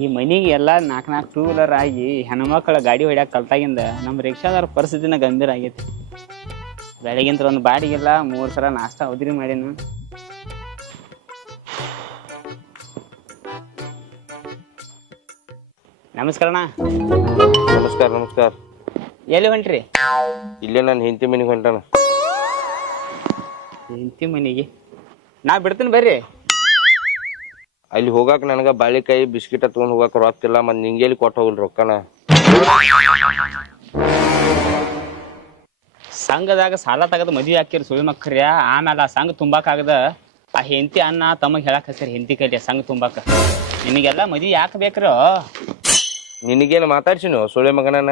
ಈ ಮನಿಗೆ ಎಲ್ಲ ನಾಲ್ಕು ಟೂ ವೀಲರ್ ಆಗಿ ಹೆಣ್ಮಕ್ಳ ಗಾಡಿ ಹೊಡ್ಯಾಕ ಕಲ್ತಾಗಿಂದ ನಮ್ಮ ರಿಕ್ಷಾದಾರ ಪರಿಸ್ಥಿತಿನ ಗಂಭೀರ ಆಗೈತಿ. ಬೆಳಗಿಂತ ಒಂದು ಬಾಡಿಗಿಲ್ಲ, 3 ಸಲ ನಾಷ್ಟ ಉದ್ರಿ ಮಾಡೀನಿ. ನಮಸ್ಕಾರಣ್ಣ. ನಮಸ್ಕಾರ ನಮಸ್ಕಾರ. ಎಲ್ಲಿ ಹೊಂಟ್ರಿ? ಇಲ್ಲೇ ನಾನು ಹೆಂಡತಿ ಮನೆಗೆ ಹೊಂಟಾನ. ಹೆಂಡತಿ ಮನೆಗೆ ನಾ ಬಿಡ್ತೀನಿ ಬರ್ರಿ. ಅಲ್ಲಿ ಹೋಗಾಕ ನನಗ ಬಾಳಿಕಾಯಿ ಬಿಸ್ಕಿಟ ತಗೊಂಡ್ ಹೋಗಾಕ ರೊಕ್ಕ ಇಲ್ಲ. ಮತ್ ನಿಂಗೆಲ್ಲಿ ಕೊಟ್ಟು ಹೋಗ್ಲಿ ರೊಕ್ಕನ? ಸಂಘದಾಗ ಸಾಲ ತಗದ್ ಮದ್ವಿ ಹಾಕಿರಿ ಸುಳಿ ಮಕ್ಕರ್ಯ. ಆಮೇಲೆ ಆ ಸಂಘ ತುಂಬಾಕಾಗದ ಆ ಹೆಂಡತಿ ಅನ್ನ ತಮಗೆ ಹೇಳಕ್ ಹಸಿರಿ ಹೆಂಡತಿ ಕೈಲಿ ಸಂಘ ತುಂಬಾಕ. ನಿನಗೆಲ್ಲ ಮದ್ವಿ ಯಾಕೆ ಬೇಕ್ರ? ನಿನಗೇನು ಮಾತಾಡ್ಸಿನು ಸೊಳ್ಳೆ ಮಗನ?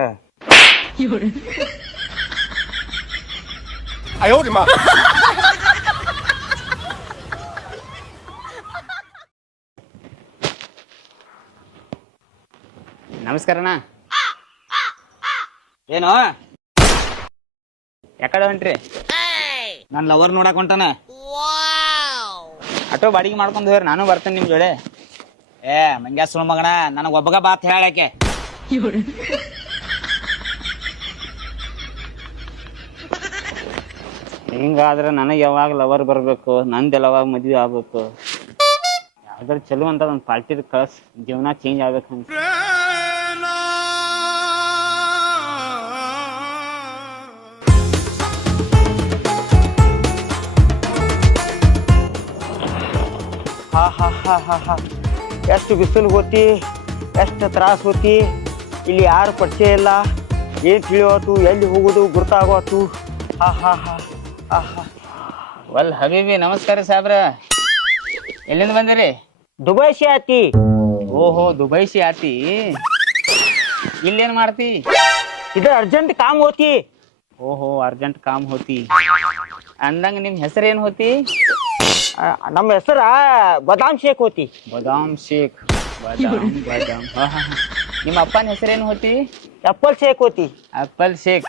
ನಮಸ್ಕಾರಣ್ಣ. ಏನು ಯಾಕಡೆ ಹೊಂಟ್ರಿ? ನನ್ನ ಲವರ್ ನೋಡಕ್ ಹೊಂಟಾನ. ಆಟೋ ಬಾಡಿಗೆ ಮಾಡ್ಕೊಂಡು ಹೋಗ್ರಿ, ನಾನು ಬರ್ತೇನೆ ನಿಮ್ ಜೋಡೆ. ಮಂಗ್ಯಾ ಸುಳ್ಳು ಮಗನ, ನನಗೆ ಒಬ್ಬಗ ಬಾತ್ ಹೇಳಕ್ಕೆ. ಹಿಂಗಾದ್ರೆ ನನಗೆ ಯಾವಾಗ ಲವರ್ ಬರ್ಬೇಕು, ನಂದು ಯಾವಾಗ ಮದ್ವೆ ಆಗ್ಬೇಕು. ಯಾವ್ದಾರ ಚಲೋ ಅಂತ ಒಂದು ಪಾರ್ಟಿ ಕಳ್ಸ್, ಜೀವನ ಚೇಂಜ್ ಆಗ್ಬೇಕಂತ. ಹಾ ಹಾ ಹಾ ಹಾ ಹಾ ಎಷ್ಟು ಬಿಸಿಲು ಹೋತಿ, ಎಷ್ಟು ತ್ರಾಸ ಹೋತಿ. ಇಲ್ಲಿ ಯಾರು ಪರಿಚಯ ಇಲ್ಲ, ಏನು ತಿಳಿಯೋತು, ಎಲ್ಲಿ ಹೋಗೋದು ಗುರ್ತಾಗೋತು. ಹಾ ಹಾ ಹಾ ಹಾ ಹಾ. ವಲ್ ಹಬೀಬಿ, ನಮಸ್ಕಾರ ಸಾಬ್ರ. ಎಲ್ಲಿಂದ ಬಂದಿರಿ? ದುಬೈ ಸೆ ಆತಿ. ಓಹೋ, ದುಬೈ ಸೆ ಆತಿ. ಇಲ್ಲೇನ್ ಮಾಡ್ತಿ? ಇದು ಅರ್ಜೆಂಟ್ ಕಾಮ್ ಹೋತಿ. ಓಹೋ, ಅರ್ಜೆಂಟ್ ಕಾಮ್ ಹೋತಿ ಅಂದಂಗ ನಿಮ್ ಹೆಸರೇನ್ ಹೋತಿ? ನಮ್ಮ ಹೆಸರ ಬದಾಮ್ ಶೇಖ್ ಹೋತಿ. ಬದಾಮ್ ಶೇಖ್. ಬದಾಮ್. ನಿಮ್ಮ ಅಪ್ಪನ ಹೆಸರೇನು ಹೋತಿ? ಅಪ್ಪಲ್ ಶೇಖ್ ಹೋತಿ. ಅಪ್ಪಲ್ ಶೇಖ್.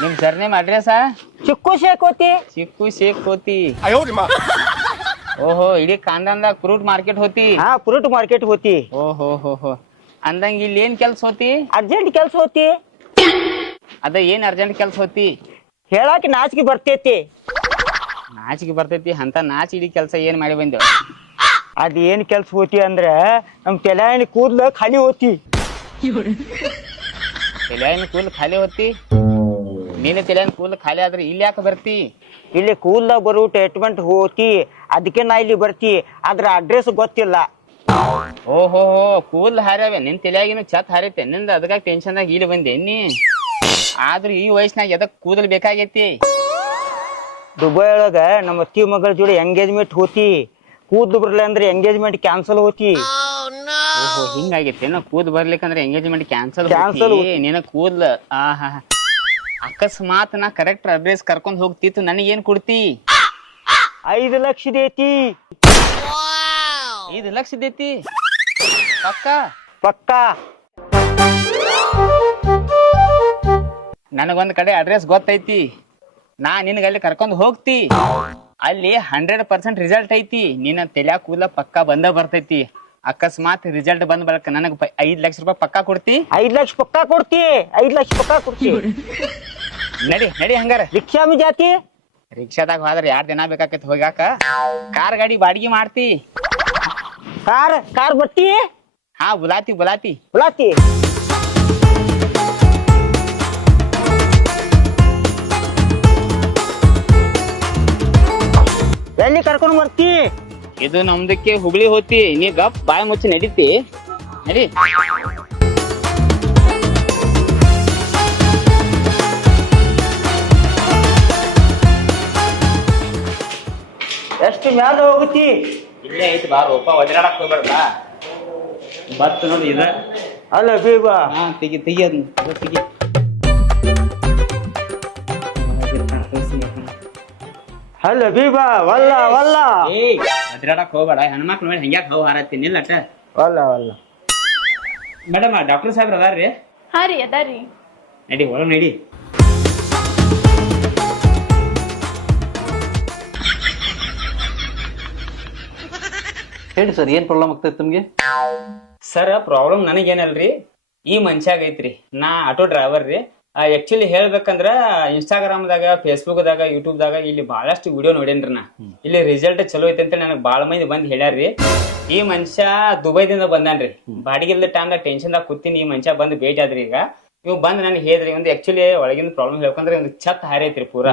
ನಿಮ್ ಸರ್ನೇಮ್ ಅಡ್ರೆಸ್? ಚಿಕ್ಕು ಶೇಖ್ ಹೋತಿ. ಚಿಕ್ಕು ಶೇಖ್ ಹೋತಿ. ಓಹೋ, ಇಡೀ ಕಾಂದಂದಾಗ ಫ್ರೂಟ್ ಮಾರ್ಕೆಟ್ ಹೋತಿ. ಹಾ, ಫ್ರೂಟ್ ಮಾರ್ಕೆಟ್ ಹೋತಿ. ಓಹೋ ಹೋ ಹೋ. ಅಂದಂಗ ಇಲ್ಲಿ ಏನ್ ಕೆಲ್ಸ ಹೋತಿ? ಅರ್ಜೆಂಟ್ ಕೆಲ್ಸ ಹೋತಿ. ಅದ ಏನ್ ಅರ್ಜೆಂಟ್ ಕೆಲ್ಸ ಹೋತಿ? ಹೇಳಾಕ ನಾಚಿಕೆ ಬರ್ತೈತಿ. ನಾಚಿಕೆ ಬರ್ತೈತಿ ಅಂತ ನಾಚಿ ಇಡೀ ಕೆಲಸ ಏನ್ ಮಾಡಿ ಬಂದೇವ? ಅದ್ ಏನ್ ಕೆಲ್ಸ ಹೋತಿ ಅಂದ್ರೆ ನಮ್ ತಲೆಯನ್ ಕೂದ್ಲ ಖಾಲಿ ಹೋತಿ. ತಲೆಯನ್ ಕೂದಲು ಖಾಲಿ ಹೋತಿ? ನೀನೆ ತಲೆಯನ್ ಕೂದಲು ಖಾಲಿ ಆದ್ರೆ ಇಲ್ಲಿ ಯಾಕೆ ಬರ್ತಿ? ಇಲ್ಲಿ ಕೂದ್ಲ ಬರೋ ಟ್ರೀಟ್ಮೆಂಟ್ ಹೋತಿ, ಅದಕ್ಕೆ ನಾ ಇಲ್ಲಿ ಬರ್ತಿ. ಅದ್ರ ಅಡ್ರೆಸ್ ಗೊತ್ತಿಲ್ಲ. ಓಹೋ, ಕೂದಲು ಹಾರ್ಯಾವೆ ನಿನ್ ತಲೆಯಾಗಿನ ಛತ್ ಹಾರೈತೆ ನಿಂದ, ಅದಕ್ಕಾಗಿ ಟೆನ್ಷನ್ದಾಗ ಇಲ್ಲಿ ಬಂದೆ ನೀ. ಆದ್ರೂ ಈ ವಯಸ್ಸಿನಾಗ ಎದಕ್ ಕೂದಲು ಬೇಕಾಗೈತಿ? ದುಬೈ ಒಳಗ ನಮ್ಮ ಅತ್ತಿ ಮಗಳ ಜೋಡಿ ಎಂಗೇಜ್ಮೆಂಟ್ ಹೋತಿ. ಕೂದ್ಲು ಬರ್ಲಿ ಅಂದ್ರೆ ಎಂಗೇಜ್ಮೆಂಟ್ ಕ್ಯಾನ್ಸಲ್ ಹೋತಿ. ಓಹೋ, ಹಿಂಗಾಗೈತಿ. ಕೂದ್ ಬರ್ಲಿಕ್ಕಂದ್ರೆ ಎಂಗೇಜ್ಮೆಂಟ್ ಕ್ಯಾನ್ಸಲ್. ನಿನ್ನ ಕೂದ್ಲ ಆಹಾ. ಅಕಸ್ಮಾತ್ ನಾ ಕರೆಕ್ಟ್ ಅಡ್ರೆಸ್ ಕರ್ಕೊಂಡ್ ಹೋಗ್ತಿತ್ತು, ನನಗೇನ್ ಕೊಡ್ತಿ? 5 ಲಕ್ಷದೈತಿ. 5 ಲಕ್ಷದೈತಿ ಪಕ್ಕ? ಪಕ್ಕ. ನನಗೊಂದ್ ಕಡೆ ಅಡ್ರೆಸ್ ಗೊತ್ತೈತಿ. ನಾ ನಿನಗೆ ಅಲ್ಲಿ ಕರ್ಕೊಂಡ್ ಹೋಗ್ತಿ. ಅಲ್ಲಿ 100% ರಿಸಲ್ಟ್ ಐತಿ. ನಿನ್ನ ತಲ್ಯಾಗ ಕೂದಲ ಪಕ್ಕ ಬಂದ ಬರ್ತೈತಿ. ಅಕಸ್ಮಾತ್ ರಿಸಲ್ಟ್ ಬಂದ್ ಬಳಕ ನನಗೆ 5 ಲಕ್ಷ ರೂಪಾಯಿ ಪಕ್ಕ ಕೊಡ್ತಿ? 5 ಲಕ್ಷ ಪಕ್ಕ ಕೊಡ್ತಿ. 5 ಲಕ್ಷ ಪಕ್ಕ ಕೊಡ್ತಿ. ನಡಿ ನಡಿ ಹಂಗಾರ. ರಿಕ್ಷಾ ಮೇ ಜಾತಿ? ರಿಕ್ಷಾದಾಗ ಹೋದ್ರೆ 2 ದಿನ ಬೇಕಾಕೈತಿ ಹೋಗಾಕ. ಕಾರ್ ಗಾಡಿ ಬಾಡಿಗೆ ಮಾಡ್ತಿ? ಕಾರ್ ಬಟ್ಟಿ? ಹಾ, ಬುಲಾತಿ. ಬುಲಾತಿ. ಎಲ್ಲಿ ಕರ್ಕೊಂಡು ಬರ್ತಿ? ಇದು ನಮ್ದಕ್ಕೆ ಹುಬ್ಳಿ ಹೋತಿ. ನೀ ಗಪ್ ಬಾಯಿ ಮುಚ್ಚಿ ನಡೀತಿ. ನಡಿ. ಎಷ್ಟು ಮ್ಯಾಲ ಹೋಗುತ್ತಿ? ಇಲ್ಲೇ ಐತಿ ಬಾರ. ಒಪ್ಪ ಒದರಾಡಕ್ ಹೋಗ್ಬೇಡ. ಬತ್ ನೋಡಿ ಇದ. ಅಲ್ಲ ಬೀಬಾ. ಹಾ, ತೆಗಿ ಅದನ್ನ ತೆಗಿ. ಅಲ್ಲ ಬೀಬಾ, ವಲ್ಲ ಒದರಾಡಕ್ ಹೋಗ್ಬೇಡ. ಹೆಣ್ಮಕ್ಳು ನೋಡಿ ಹಂಗ್ಯಾಕ್ ಹವ್ ಹಾರತ್ತೀನಿ. ನಿಲ್ಲಟ. ವಲ್ಲ. ಮೇಡಮ್, ಡಾಕ್ಟರ್ ಸಾಹೇಬ್ರ ಅದಾರ್ರಿ? ಹಾ ರೀ, ಅದಾರ್ರಿ. ನಡಿ ಒಳಗ್ ನಡಿ. ಹೇಳಿ ಸರ್, ಏನ್ ಪ್ರಾಬ್ಲಮ್ ಆಗ್ತೈತೆ ನಿಮ್ಗೆ? ಸರ್ ಪ್ರಾಬ್ಲಮ್ ನನಗೇನಲ್ರಿ, ಈ ಮನುಷ್ಯಾಗ ಐತ್ರಿ. ನಾ ಆಟೋ ಡ್ರೈವರ್ ರೀ. ಆಕ್ಚುಲಿ ಹೇಳ್ಬೇಕಂದ್ರ ಇನ್ಸ್ಟಾಗ್ರಾಮ್ದಾಗ, ಫೇಸ್ಬುಕ್ದಾಗ, ಯೂಟ್ಯೂಬ್ದಾಗ ಇಲ್ಲಿ ಬಹಳಷ್ಟು ವಿಡಿಯೋ ನೋಡೇನ್ರಿ. ನಾ ಇಲ್ಲಿ ರಿಸಲ್ಟ್ ಚಲೋ ಐತೆ ಅಂತ ನನಗೆ ಬಾಳ ಮಂದಿ ಬಂದ್ ಹೇಳ್ಯಾರ್ರಿ. ಈ ಮನುಷ್ಯ ದುಬೈದಿಂದ ಬಂದಾನ್ರಿ. ಬಾಡಿಗೆ ಟೈಮ್ದಾಗ ಟೆನ್ಷನ್ದಾಗ ಕೂತೀನಿ. ಈ ಮನುಷ್ಯ ಬಂದ್ ಭೇಟಿ ಆದ್ರಿ. ಈಗ ಇವ್ ಬಂದ್ ನನಗೆ ಹೇಳಿದ್ರಿ ಒಂದು ಆಕ್ಚುಲಿ ಒಳಗಿನ ಪ್ರಾಬ್ಲಮ್ ಹೇಳ್ಕೊಂಡ್ರೆ ಒಂದು ಛತ್ ಹಾರೈತ್ರಿ ಪೂರಾ.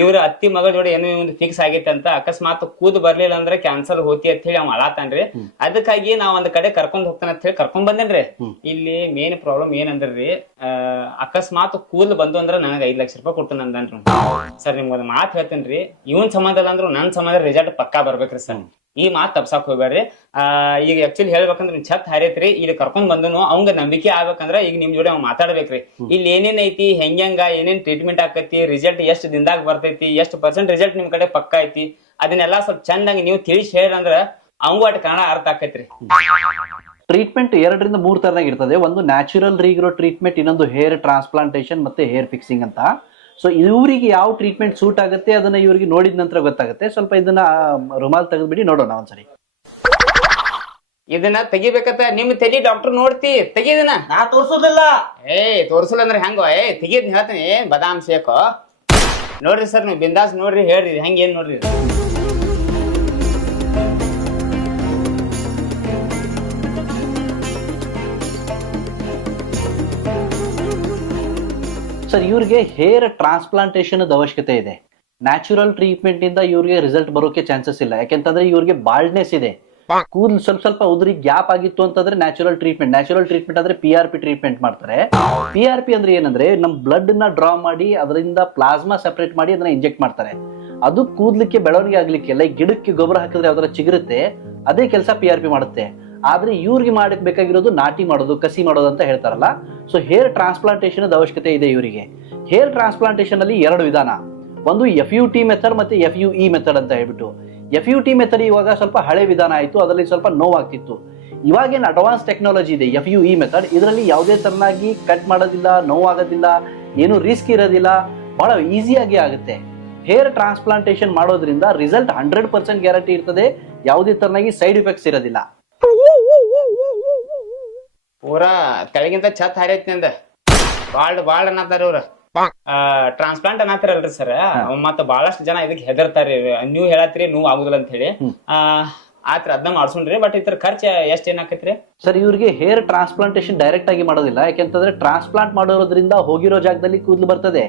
ಇವ್ರ ಅತ್ತಿ ಮಗಳ ಜೋಡಿ ಏನೋ ಒಂದು ಫಿಕ್ಸ್ ಆಗೈತೆ ಅಂತ. ಅಕಸ್ಮಾತ್ ಕೂದ್ ಬರ್ಲಿಲ್ಲ ಅಂದ್ರೆ ಕ್ಯಾನ್ಸಲ್ ಹೋತಿ ಅಂತ ಹೇಳಿ ಅವ್ ಅಳಾತಾನ್ರಿ. ಅದಕ್ಕಾಗಿ ನಾವ್ ಒಂದ್ ಕಡೆ ಕರ್ಕೊಂಡ್ ಹೋಗ್ತಾನ ಅಂತ ಹೇಳಿ ಕರ್ಕೊಂಡ್ ಬಂದೇನ್ರಿ. ಇಲ್ಲಿ ಮೇನ್ ಪ್ರಾಬ್ಲಮ್ ಏನಂದ್ರಿ, ಅಕಸ್ಮಾತ್ ಕೂದ್ ಬಂದು ಅಂದ್ರ ನನಗೆ 5 ಲಕ್ಷ ರೂಪಾಯಿ ಕೊಡ್ತಾನ ಅಂದನ್ರಿ. ಸರ್ ನಿಮ್ಗೆ ಒಂದು ಮಾತು ಹೇಳ್ತೇನ್ರಿ, ಇವನ್ ಸಂಬಂಧ ಇಲ್ಲ ಅಂದ್ರು ನನ್ ಸಂಬಂಧ ರಿಸಲ್ಟ್ ಪಕ್ಕಾ ಬರ್ಬೇಕ್ರಿ ಸರ್. ಈ ಮಾತು ತಪ್ಸಾಕ್ ಹೋಗ್ಬೇಡ್ರಿ. ಈಗ ಆಕ್ಚುಲಿ ಹೇಳ್ಬೇಕಂದ್ರ ಛತ್ ಹಾರೈತ್ರಿ. ಇಲ್ಲಿ ಕರ್ಕೊಂಡ್ ಬಂದನು ಅವಂಗ ನಂಬಿಕೆ ಆಗ್ಬೇಕಂದ್ರ ಈಗ ನಿಮ್ ಜೋಡಿ ಅವ್ ಮಾತಾಡ್ಬೇಕ್ರಿ. ಇಲ್ಲಿ ಏನೇನ್ ಐತಿ, ಹೆಂಗ ಏನೇನ್ ಟ್ರೀಟ್ಮೆಂಟ್ ಆಕೈತಿ, ರಿಸಲ್ಟ್ ಎಷ್ಟ್ ದಿನದಾಗ ಬರ್ತೈತಿ, ಎಷ್ಟು % ರಿಸಲ್ಟ್ ನಿಮ್ ಕಡೆ ಪಕ್ಕ ಐತಿ, ಅದನ್ನೆಲ್ಲಾ ಸ್ವಲ್ಪ ಚಂದಂಗ ನೀವು ತಿಳಿಸಿ ಹೇಳ್ರಂದ್ರ ಅವಂಗೂ ಅಟ್ ಕನ್ನಡ ಅರ್ಥ ಆಕೈತ್ರಿ. ಟ್ರೀಟ್ಮೆಂಟ್ 2 ರಿಂದ 3 ತರನಾಗ ಇರ್ತದೆ. ಒಂದು ನ್ಯಾಚುರಲ್ ರೀಗ್ರೋ ಟ್ರೀಟ್ಮೆಂಟ್, ಇನ್ನೊಂದು ಹೇರ್ ಟ್ರಾನ್ಸ್ಪ್ಲಾಂಟೇಶನ್ ಮತ್ತೆ ಹೇರ್ ಫಿಕ್ಸಿಂಗ್ ಅಂತ. ಸೊ ಇವರಿಗೆ ಯಾವ ಟ್ರೀಟ್ಮೆಂಟ್ ಸೂಟ್ ಆಗುತ್ತೆ ಅದನ್ನ ಇವರಿಗೆ ನೋಡಿದ ನಂತರ ಗೊತ್ತಾಗುತ್ತೆ. ಸ್ವಲ್ಪ ಇದನ್ನ ರುಮಾಲ್ ತೆಗೆದ್ಬಿಡಿ ನೋಡೋಣ ಒಂದ್ಸರಿ. ಇದನ್ನ ತೆಗಿಬೇಕಂತ ನಿಮ್ ತಲಿ ಡಾಕ್ಟರ್ ನೋಡ್ತಿ, ತೆಗಿದನ. ನಾ ತೋರ್ಸೋದಿಲ್ಲ. ತೋರ್ಸಲ್ಲ ಅಂದ್ರೆ ಹೆಂಗೋ? ತೆಗಿದ್ ಹೇಳ್ತೀನಿ. ಬಾದಾಮ್ ಶೇಕೋ ನೋಡ್ರಿ ಸರ್, ನೀವು ಬಿಂದಾಸ್ ನೋಡ್ರಿ, ಹೇಳ್ರಿ ಹೆಂಗ ಏನ್ ನೋಡ್ರಿ. ಸರ್ ಇವ್ರಿಗೆ ಹೇರ್ ಟ್ರಾನ್ಸ್ಪ್ಲಾಂಟೇಶನ್ ಅವಶ್ಯಕತೆ ಇದೆ. ನ್ಯಾಚುರಲ್ ಟ್ರೀಟ್ಮೆಂಟ್ ಇಂದ ಇವ್ರಿಗೆ ರಿಸಲ್ಟ್ ಬರೋಕೆ ಚಾನ್ಸಸ್ ಇಲ್ಲ. ಯಾಕೆಂತಂದ್ರೆ ಇವ್ರಿಗೆ ಬಾಲ್ಡ್ನೆಸ್ ಇದೆ, ಕೂದಲು ಸ್ವಲ್ಪ ಉದ್ರಿ ಗ್ಯಾಪ್ ಆಗಿತ್ತು ಅಂತಂದ್ರೆ ನ್ಯಾಚುರಲ್ ಟ್ರೀಟ್ಮೆಂಟ್ ಅಂದ್ರೆ PRP ಟ್ರೀಟ್ಮೆಂಟ್ ಮಾಡ್ತಾರೆ. PRP ಅಂದ್ರೆ ಏನಂದ್ರೆ ನಮ್ ಬ್ಲಡ್ ನ ಡ್ರಾ ಮಾಡಿ ಅದರಿಂದ ಪ್ಲಾಸ್ಮಾ ಸೆಪರೇಟ್ ಮಾಡಿ ಅದನ್ನ ಇಂಜೆಕ್ಟ್ ಮಾಡ್ತಾರೆ. ಅದು ಕೂದ್ಲಿಕ್ಕೆ ಬೆಳವಣಿಗೆ ಆಗ್ಲಿಕ್ಕೆ, ಲೈಕ್ ಗಿಡಕ್ಕೆ ಗೊಬ್ಬರ ಹಾಕಿದ್ರೆ ಯಾವ್ದಾರ ಚಿಗುರುತ್ತೆ, ಅದೇ ಕೆಲಸ PRP ಮಾಡುತ್ತೆ. ಆದ್ರೆ ಇವ್ರಿಗೆ ಮಾಡಕ್ ಬೇಕಾಗಿರೋದು ನಾಟಿ ಮಾಡೋದು, ಕಸಿ ಮಾಡೋದು ಅಂತ ಹೇಳ್ತಾರಲ್ಲ. ಸೊ ಹೇರ್ ಟ್ರಾನ್ಸ್ಪ್ಲಾಂಟೇಶನ್ ಅವಶ್ಯಕತೆ ಇದೆ ಇವರಿಗೆ. ಹೇರ್ ಟ್ರಾನ್ಸ್ಪ್ಲಾಂಟೇಶನ್ ಅಲ್ಲಿ 2 ವಿಧಾನ. ಒಂದು FUT ಮೆಥಡ್ ಮತ್ತೆ FUE ಮೆಥಡ್ ಅಂತ ಹೇಳ್ಬಿಟ್ಟು. FUT ಮೆಥಡ್ ಇವಾಗ ಸ್ವಲ್ಪ ಹಳೆ ವಿಧಾನ ಆಯ್ತು, ಅದರಲ್ಲಿ ಸ್ವಲ್ಪ ನೋವಾಗ್ತಿತ್ತು. ಇವಾಗೇನು ಅಡ್ವಾನ್ಸ್ ಟೆಕ್ನಾಲಜಿ ಇದೆ FUE ಮೆಥಡ್. ಇದರಲ್ಲಿ ಯಾವುದೇ ತರನಾಗಿ ಕಟ್ ಮಾಡೋದಿಲ್ಲ, ನೋವಾಗೋದಿಲ್ಲ, ಏನು ರಿಸ್ಕ್ ಇರೋದಿಲ್ಲ, ಬಹಳ ಈಸಿಯಾಗಿ ಆಗುತ್ತೆ. ಹೇರ್ ಟ್ರಾನ್ಸ್ಪ್ಲಾಂಟೇಶನ್ ಮಾಡೋದ್ರಿಂದ ರಿಸಲ್ಟ್ 100% ಗ್ಯಾರಂಟಿ ಇರ್ತದೆ. ಯಾವುದೇ ತರನಾಗಿ ಸೈಡ್ ಎಫೆಕ್ಟ್ಸ್ ಇರೋದಿಲ್ಲ. ಪೂರಾ ತೆಳಗಿಂತ ಛತ್ ಹಾರೈತಿ ಅಂದ ಬಾಳ್ ಅನ್ನತಾರ ಇವ್ರ. ಟ್ರಾನ್ಸ್ಪ್ಲಾಂಟ್ ಅನ್ನತ್ತಾರಲ್ರಿ ಸರ್. ಮತ್ತ ಬಹಳಷ್ಟು ಜನ ಇದಕ್ ಹೆದರ್ತಾರಿ. ನೀವ್ ಹೇಳತ್ರಿ ನೋವು ಆಗುದಿಲ್ಲ ಅಂತ ಹೇಳಿ. ಆತ್ರ ಅದನ್ನ ಮಾಡ್ಸೋಣ್ರಿ. ಬಟ್ ಇದ್ರ ಖರ್ಚು ಎಷ್ಟ್ ಏನಾಕೈತ್ರಿ ಸರ್? ಇವ್ರಿಗೆ ಹೇರ್ ಟ್ರಾನ್ಸ್ಪ್ಲಾಂಟೇಶನ್ ಡೈರೆಕ್ಟ್ ಆಗಿ ಮಾಡೋದಿಲ್ಲ. ಯಾಕೆಂತಂದ್ರೆ ಟ್ರಾನ್ಸ್ಪ್ಲಾಂಟ್ ಮಾಡೋದ್ರಿಂದ ಹೋಗಿರೋ ಜಾಗದಲ್ಲಿ ಕೂದಲು ಬರ್ತದೆ.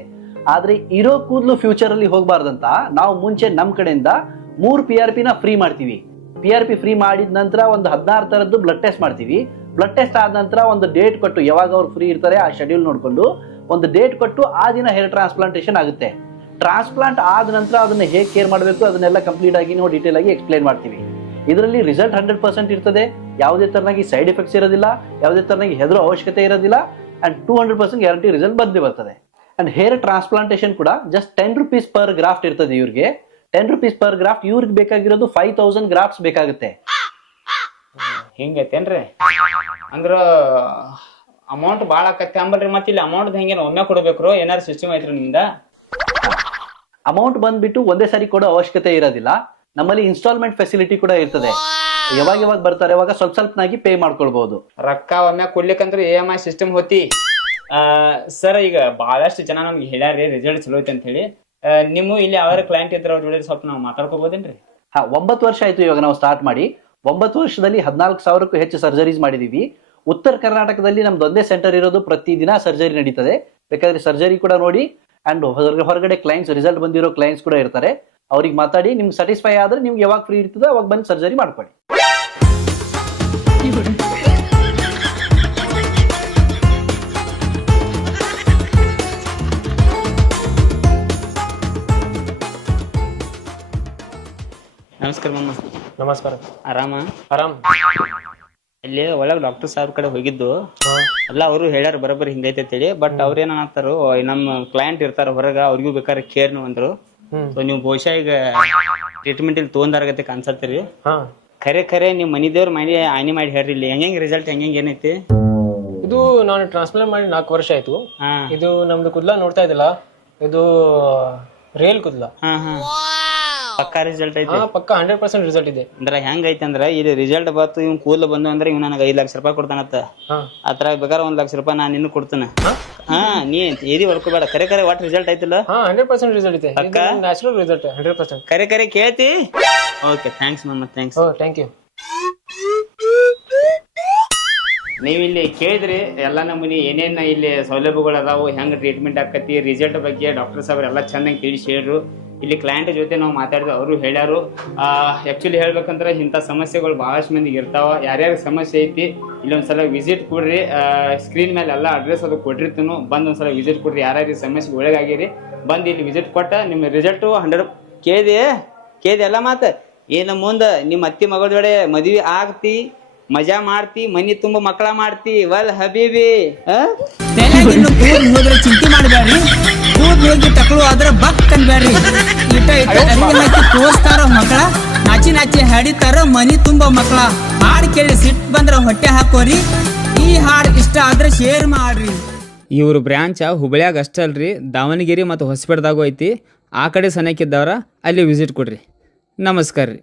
ಆದ್ರೆ ಇರೋ ಕೂದಲು ಫ್ಯೂಚರ್ ಅಲ್ಲಿ ಹೋಗ್ಬಾರ್ದಂತ ನಾವು ಮುಂಚೆ ನಮ್ ಕಡೆಯಿಂದ 3 PRP ನ ಫ್ರೀ ಮಾಡ್ತೀವಿ. PRP ಫ್ರೀ ಮಾಡಿದ ನಂತರ ಒಂದು 16 ತರದ್ದು ಬ್ಲಡ್ ಟೆಸ್ಟ್ ಮಾಡ್ತೀವಿ. ಬ್ಲಡ್ ಟೆಸ್ಟ್ ಆದ ನಂತರ ಒಂದು ಡೇಟ್ ಕೊಟ್ಟು, ಯಾವಾಗ ಅವ್ರು ಫ್ರೀ ಇರ್ತಾರೆ ಆ ಶೆಡ್ಯೂಲ್ ನೋಡ್ಕೊಂಡು ಒಂದು ಡೇಟ್ ಕೊಟ್ಟು ಆ ದಿನ ಹೇರ್ ಟ್ರಾನ್ಸ್ಪ್ಲಾಂಟೇಶನ್ ಆಗುತ್ತೆ. ಟ್ರಾನ್ಸ್ಪ್ಲಾಂಟ್ ಆದ ನಂತರ ಅದನ್ನ ಹೇಗೆ ಕೇರ್ ಮಾಡಬೇಕು ಅದನ್ನೆಲ್ಲ ಕಂಪ್ಲೀಟ್ ಆಗಿ ನಾವು ಡೀಟೇಲ್ ಆಗಿ ಎಕ್ಸ್ಪ್ಲೈನ್ ಮಾಡ್ತೀವಿ. ಇದರಲ್ಲಿ ರಿಸಲ್ಟ್ 100% ಇರ್ತದೆ. ಯಾವುದೇ ತರನಾಗಿ ಸೈಡ್ ಎಫೆಕ್ಟ್ಸ್ ಇರೋದಿಲ್ಲ, ಯಾವುದೇ ತರನಾಗಿ ಹೆದರೋ ಅವಶ್ಯಕತೆ ಇರೋದಿಲ್ಲ. ಅಂಡ್ 200% ಗ್ಯಾರಂಟಿ ರಿಸಲ್ಟ್ ಬಂದೇ ಬರ್ತದೆ. ಅಂಡ್ ಹೇರ್ ಟ್ರಾನ್ಸ್ಪ್ಲಾಂಟೇಶನ್ ಕೂಡ ಜಸ್ಟ್ 10 rupees ಪರ್ ಗ್ರಾಫ್ಟ್ ಇರ್ತದೆ ಇವ್ರಿಗೆ. 10 rupees ಪರ್ ಗ್ರಾಫ್ಟ್. ಇವ್ರಿಗೆ ಬೇಕಾಗಿರೋದು 5000 ಗ್ರಾಫ್ಟ್ಸ್ ಬೇಕಾಗುತ್ತೆ. ಹಿಂಗೈತೇನ್ರಿ? ಅಂದ್ರ ಅಮೌಂಟ್ ಬಾಳ ಆಕತ್ತೆ ಅಂಬಲ್ರಿ. ಮತ್ತೆ ಇಲ್ಲಿ ಅಮೌಂಟ್ ಹೆಂಗೇನ ಒಮ್ಮೆ ಕೊಡ್ಬೇಕ್ರು? ಏನಾರು ಸಿಸ್ಟಮ್ ಐತ್ರಿ ನಿಮ್ದ? ಅಮೌಂಟ್ ಬಂದ್ಬಿಟ್ಟು ಒಂದೇ ಸಾರಿ ಕೊಡೋ ಅವಶ್ಯಕತೆ ಇರೋದಿಲ್ಲ. ನಮ್ಮಲ್ಲಿ ಇನ್ಸ್ಟಾಲ್ಮೆಂಟ್ ಫೆಸಿಲಿಟಿ ಕೂಡ ಇರ್ತದೆ. ಯಾವಾಗ ಬರ್ತಾರೆ ಅವಾಗ ಸ್ವಲ್ಪನಾಗಿ ಪೇ ಮಾಡ್ಕೊಳ್ಬಹುದು. ರೊಕ್ಕ ಒಮ್ಮೆ ಕೊಡ್ಲಿಕ್ಕಂದ್ರೆ EMI ಸಿಸ್ಟಮ್ ಹೋತಿ. ಸರ್ ಈಗ ಬಹಳಷ್ಟು ಜನ ನಮ್ಗೆ ಹೇಳ್ಯಾರಿ ರಿಸಲ್ಟ್ ಚಲೋ ಐತೆ ಅಂತ ಹೇಳಿ. ನಿಮ್ಮ ಇಲ್ಲಿ ಯಾವ ಕ್ಲೈಂಟ್ ಇದ್ರ ಅವ್ರ ಜೊತೆ ಸ್ವಲ್ಪ ನಾವು ಮಾತಾಡ್ಕೋಬಹುದೇನ್ರಿ? 9 ವರ್ಷ ಆಯ್ತು ಇವಾಗ ನಾವು ಸ್ಟಾರ್ಟ್ ಮಾಡಿ. 9 ವರ್ಷದಲ್ಲಿ 14,000ಕ್ಕೂ ಹೆಚ್ಚು ಸರ್ಜರೀಸ್ ಮಾಡಿದೀವಿ. ಉತ್ತರ ಕರ್ನಾಟಕದಲ್ಲಿ ನಮ್ದು ಒಂದೇ ಸೆಂಟರ್ ಇರೋದು. ಪ್ರತಿದಿನ ಸರ್ಜರಿ ನಡೀತದೆ. ಬೇಕಾದ್ರೆ ಸರ್ಜರಿ ಕೂಡ ನೋಡಿ. ಅಂಡ್ ಹೊರಗಡೆ ಕ್ಲೈಂಟ್ಸ್, ರಿಸಲ್ಟ್ ಬಂದಿರೋ ಕ್ಲೈಂಟ್ಸ್ ಕೂಡ ಇರ್ತಾರೆ. ಅವ್ರಿಗೆ ಮಾತಾಡಿ ನಿಮ್ಗೆ ಸ್ಯಾಟಿಸ್ಫೈ ಆದ್ರೆ ನಿಮ್ಗೆ ಯಾವಾಗ ಫ್ರೀ ಇರ್ತದೆ ಅವಾಗ ಬಂದು ಸರ್ಜರಿ ಮಾಡ್ಕೊಳ್ಳಿ. ನಮಸ್ಕಾರ ಮಾಮ. ನಮಸ್ಕಾರ. ಆರಾಮ? ಆರಾಮ್. ಇಲ್ಲಿ ಒಳಗ್ ಡಾಕ್ಟರ್ ಸಾಹೇಬ್ ಕಡೆ ಹೋಗಿದ್ದು ಎಲ್ಲ ಅವರು ಹೇಳ್ಯಾರ ಬರೋಬ್ಬರಿ ಹಿಂಗೈತೆ ಅಂತೇಳಿ. ಬಟ್ ಅವ್ರೇನ ಅಂತಾರು, ನಮ್ಮ ಕ್ಲೈಂಟ್ ಇರ್ತಾರ ಹೊರಗ, ಅವ್ರಿಗೂ ಬೇಕಾದ್ರೆ ಕೇರ್ ಅಂದ್ರು. ನೀವು ಬಹುಶಃ ಈಗ ಟ್ರೀಟ್ಮೆಂಟ್ ಇಲ್ಲಿ ತೊಗೊಂಡಾರಗತ್ತೆ ಕಾನ್ಸತ್ತೀರಿ. ಖರೆ ನಿಮ್ ಮನಿ ದೇವ್ರ ಮನೆ ಆನಿ ಮಾಡಿ ಹೇಳ್ರಿ ಇಲ್ಲಿ ಹೆಂಗ್ ರಿಸಲ್ಟ್ ಹೆಂಗ್ ಏನೈತಿ? ಇದು ನಾನು ಟ್ರಾನ್ಸ್ಪ್ಲಾಂಟ್ ಮಾಡಿ 4 ವರ್ಷ ಆಯ್ತು. ಇದು ನಮ್ದು ಕೂದಲ ನೋಡ್ತಾ ಇದ್ದಿಲ್ಲ, ಇದು ರಿಯಲ್ ಕೂದಲ. ಪಕ್ಕಾ ರಿಸಲ್ಟ್ ಐತಿ ಪಕ್ಕ 100% ರಿಸಲ್ಟ್ ಇದೆ. ಅಂದ್ರ ಹೆಂಗ್ ಐತಿ ಅಂದ್ರ ಇಲ್ಲಿ ರಿಸಲ್ಟ್ ಬಂತು ಇವ್ ಕೂದಲು ಬಂದು ಅಂದ್ರೆ ಇವ್ ನನಗೆ 5 ಲಕ್ಷ ರೂಪಾಯಿ ಕೊಡ್ತಾನತ್ತ. ಅದ್ರ ಬೇಕಾದ್ರೆ 1 ಲಕ್ಷ ರೂಪಾಯಿ ನಾನು ನಿನ್ನ ಕೊಡ್ತೇನೆ. ನೀ ಏದಿ ಹೊಡ್ಕೋಬೇಡ, ಕರೆ ಕರೆ ಒಟ್ಟು ರಿಸಲ್ಟ್ ಐತಿಲ್ಲ. 100% ರಿಸಲ್ಟ್ ಇದೆ. Natural result 100%. ಕರೆ ಕರೆ ಕೇಳ್ತಿ. ಓಕೆ, ಥ್ಯಾಂಕ್ಸ್ ಮಾಮ, ಥ್ಯಾಂಕ್ಸ್. Thank you. ನೀವಿಲ್ಲಿ ಕೇಳಿದ್ರಿ ಎಲ್ಲ ನಮೂನಿ ಏನೇನ್ ಇಲ್ಲಿ ಸೌಲಭ್ಯಗಳು ಅದಾವು, ಹೆಂಗ್ ಟ್ರೀಟ್ಮೆಂಟ್ ಆಕತಿ, ರಿಸಲ್ಟ್ ಬಗ್ಗೆ ಡಾಕ್ಟರ್ ಸಾಹೇಬ್ರು ಎಲ್ಲ ಚೆನ್ನಾಗಿ ತಿಳಿಸಿ ಹೇಳ್ರು. ಇಲ್ಲಿ ಕ್ಲೈಂಟ್ ಜೊತೆ ನಾವು ಮಾತಾಡಿದ್ವಿ, ಅವರು ಹೇಳ್ಯಾರು. ಆ್ಯಕ್ಚುಲಿ ಹೇಳ್ಬೇಕಂದ್ರೆ ಇಂಥ ಸಮಸ್ಯೆಗಳು ಭಾಳಷ್ಟು ಮಂದಿಗೆ ಇರ್ತಾವ. ಯಾರ್ಯಾರ ಸಮಸ್ಯೆ ಐತಿ ಇಲ್ಲಿ ಒಂದ್ಸಲ ವಿಸಿಟ್ ಕೊಡ್ರಿ. ಸ್ಕ್ರೀನ್ ಮೇಲೆ ಎಲ್ಲ ಅಡ್ರೆಸ್ ಅದು ಕೊಟ್ಟಿರ್ತೀನು, ಬಂದು ಒಂದ್ಸಲ ವಿಸಿಟ್ ಕೊಡ್ರಿ. ಯಾರ್ಯಾರ ಸಮಸ್ಯೆ ಒಳಗಾಗಿರಿ ಬಂದು ಇಲ್ಲಿ ವಿಸಿಟ್ ಕೊಟ್ಟ ನಿಮ್ಮ ರಿಸಲ್ಟು 100 ಕೇಳಿದೆ ಎಲ್ಲ ಮಾತು. ಏನು ಮುಂದೆ ನಿಮ್ಮ ಅತ್ತಿ ಮಗಳ ಜೋಡೆ ಮದ್ವಿ ಆಗ್ತಿ, ಮಜಾ ಮಾಡ್ತಿ, ಮನಿ ತುಂಬ ಮಕ್ಕಳ ಮಾಡ್ತಿ. ವಲ್ ಹಬೀಬಿ ಹೋದ್ರೆ ಚಿಂತೆ ಮಾಡಬೇಡ್ರಿ, ಕೂದ್ ಹೋಗಿ ತಕ್ಕಳು ಆದ್ರ ಬಕ್ ಅನ್ಬೇಡ್ರಿ. ಇಟ್ಟ ಅರಿವಿ ಹಾಕಿ ತೋರಿಸ್ತಾರ ಮಕ್ಕಳ, ನಾಚಿ ನಾಚಿ ಹಾಡಿತಾರ ಮನಿ ತುಂಬ ಮಕ್ಕಳ. ಹಾಡ್ ಕೇಳಿ ಸಿಟ್ ಬಂದ್ರ ಹೊಟ್ಟೆ ಹಾಕೋರಿ, ಈ ಹಾಡ್ ಇಷ್ಟ ಆದ್ರೆ ಶೇರ್ ಮಾಡ್ರಿ. ಇವ್ರ ಬ್ರ್ಯಾಂಚ್ ಹುಬ್ಳ್ಯಾಗ ಅಷ್ಟೇ ಅಲ್ರಿ, ದಾವಣಗೆರೆ ಮತ್ತು ಹೊಸಪೇಟೆದಾಗೂ ಐತಿ. ಆ ಕಡೆ ಸನಕ್ಕಿದ್ದವ್ರ ಅಲ್ಲಿ ವಿಸಿಟ್ ಕೊಡ್ರಿ. ನಮಸ್ಕಾರ ರೀ.